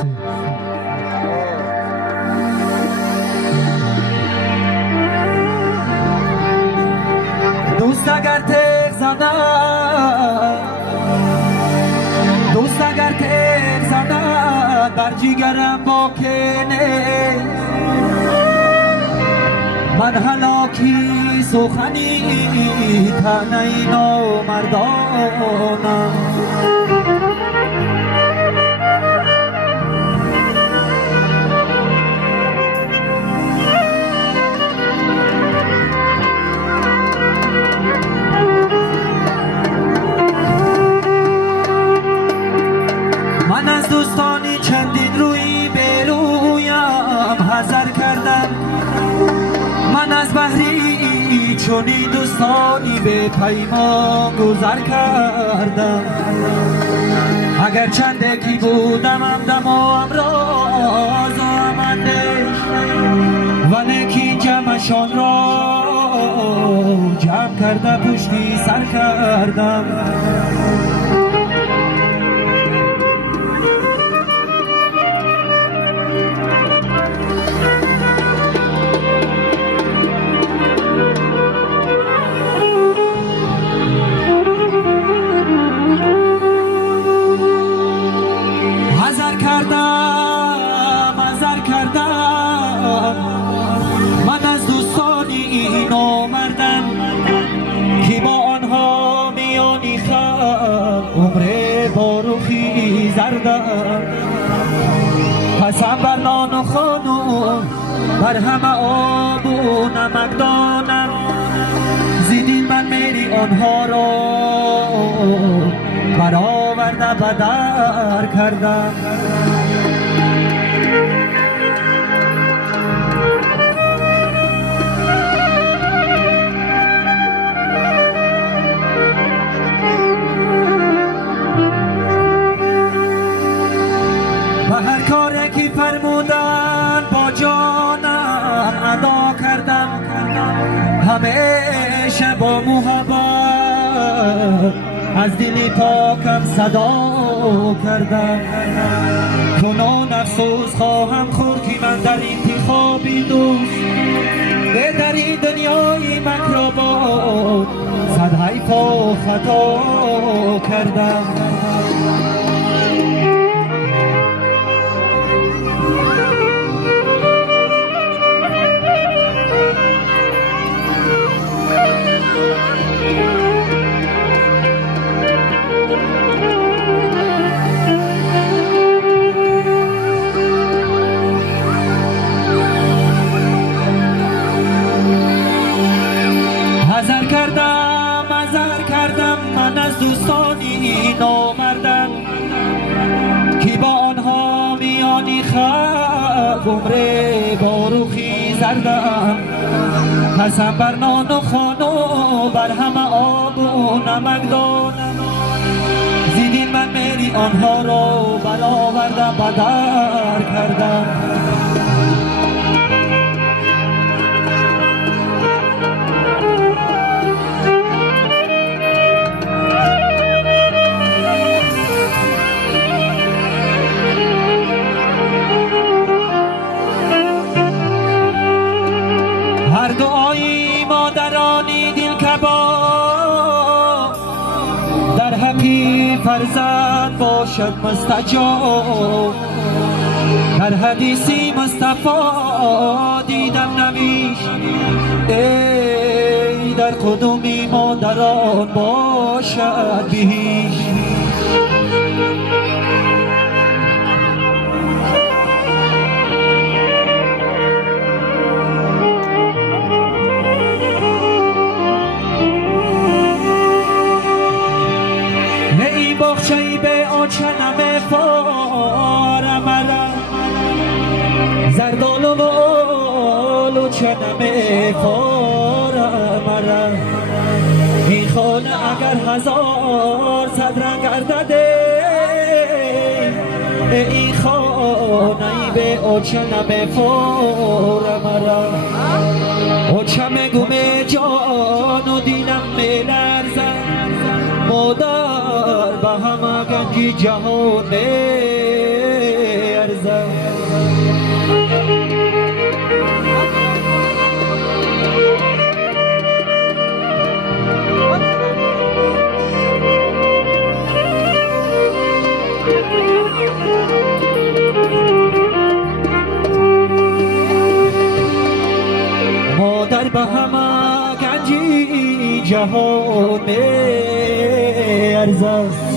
دوست اگر تیغ زدن دوست اگر تیغ زدن بر جیگرم با کنه من هلاکی سخنی تنهی نامردانم من از دوستانی چندین روی برویم حذر کردم من از بحری چونی دوستانی به پیمان گذر کردم اگر چنده کی بودم همدم و امراض و امندش و نکی جمعشان را جمع کرده پشتی سر کردم من از دوستانی نامردم که با آنها میانی خم عمر باروخی زردم قسم بر نان و خانم بر همه آب و نمک دانم زیدین من میری آنها را برآورده بدر کردم هر کاری که فرمودن با جانم ادا کردم همیشه با محبت از دل پاکم صدا کردم کنون افسوس خواهم خورد که من در انتخابی دوست در این دنیای مکربات صد حیف و خطا کردم حذر کردم من از دوستانی نامردم که با آنها میانی خلق عمر باروخی زردم قسم بر نان و خانو بر همه آب و نمک دانم زیدین من میری آنها را برآوردم بدر کردم هر دعای مادرانی دل کباب در حقی فرزند باشد مستجاب هر حدیثی مصطفی دیدم نوشت ای در قدومی مادران باشد بهیش به آچنم فار مرا زردالو و آلو چنم فار مرا این خانه اگر هزار صد رنگ گردده این خانه به آچنم فار مرا آچم گم جان و دیلم میلرزد مادر به همه گنجی جهان میارزد جهان ارز است